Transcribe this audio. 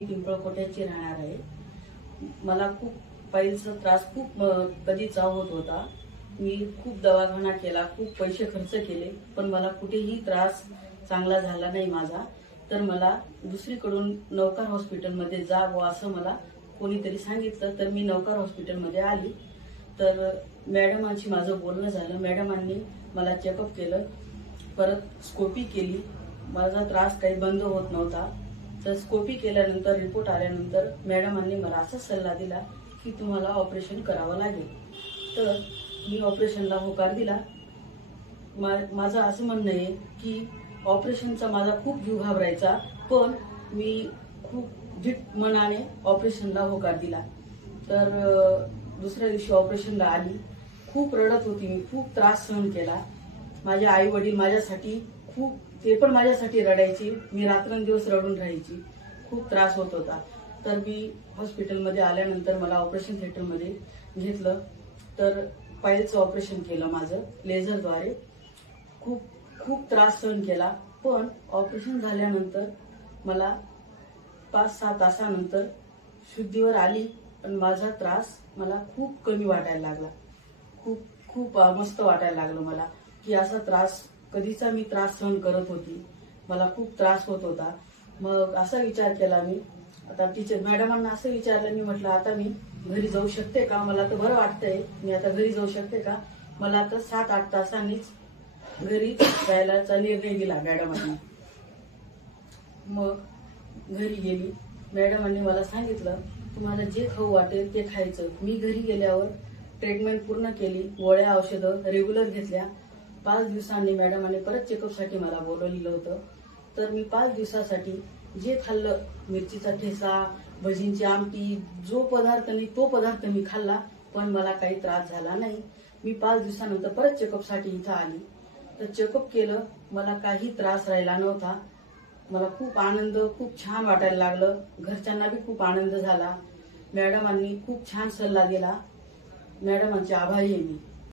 पिंपळकोट्याची राहणार आहे। मला खूप पायल्सचा त्रास खूप कधीचा होत होता। मी खूप दवाखाना केला, खूप पैसे खर्च केले, पण मला कुठेही त्रास चांगला झाला नाही माझा। तर मला दुसरीकडून नवकार हॉस्पिटलमध्ये जावं असं मला कोणीतरी सांगितलं। तर मी नवकार हॉस्पिटलमध्ये आली। तर मॅडमांशी माझं बोलणं झालं। मॅडमांनी मला चेकअप केलं, परत स्कोपी केली। माझा त्रास काही बंद होत नव्हता। तर स्कोपी केल्यानंतर रिपोर्ट आल्यानंतर मॅडमांनी मला असा सल्ला दिला की तुम्हाला ऑपरेशन करावं लागेल। तर मी ऑपरेशनला होकार दिला। माझं असं म्हणणं आहे की ऑपरेशनचा माझा खूप जीव घाबरायचा, पण मी खूप धीट मनाने ऑपरेशनला होकार दिला। तर दुसऱ्या दिवशी ऑपरेशनला आली। खूप रडत होती मी, खूप त्रास सहन केला। माझे आई वडील माझ्यासाठी खूप, ते पण माझ्यासाठी रडायचे। मी रात्रंदिवस रडून राहायची, खूप त्रास होत होता। तर मी हॉस्पिटलमध्ये आल्यानंतर मला ऑपरेशन थिएटरमध्ये घेतलं। तर पायलचं ऑपरेशन केलं माझं लेझरद्वारे। खूप खूप त्रास सहन केला, पण ऑपरेशन झाल्यानंतर मला 5-6 तासानंतर शुद्धीवर आली। पण माझा त्रास मला खूप कमी वाटायला लागला। खूप खूप मस्त वाटायला लागलं मला की असा त्रास कधीचा मी त्रास सहन करत होती। मला खूप त्रास होत होता। मग असा विचार केला मी, आता टीचर मॅडमांना असं विचारलं, मी म्हटलं आता मी घरी जाऊ शकते का? मला तर बरं वाटतंय, मी आता घरी जाऊ शकते का? मला आता 7-8 तासांनीच घरी जायलाचा निर्णय दिला मॅडमांनी। मग घरी गेली। मॅडमांनी मला सांगितलं तुम्हाला जे खाऊ वाटेल ते खायचं। मी घरी गेल्यावर ट्रीटमेंट पूर्ण केली, गोळ्या औषधं रेग्युलर घेतल्या। 5 दिवसांनी मॅडमांनी परत चेकअपसाठी मला बोलवलेलं होतं। तर मी 5 दिवसासाठी जे खाल्लं, मिरचीचा ठेचा, भजींची आमटी, जो पदार्थ नाही तो पदार्थ मी खाल्ला, पण मला काही त्रास झाला नाही। मी 5 दिवसानंतर परत चेकअपसाठी इथं आली। तर चेकअप केलं, मला काही त्रास राहिला नव्हता। मला खूप आनंद, खूप छान वाटायला लागलं। घरच्यांना बी खूप आनंद झाला। मॅडमांनी खूप छान सल्ला दिला। मॅडमांचे आभारी आहे मी।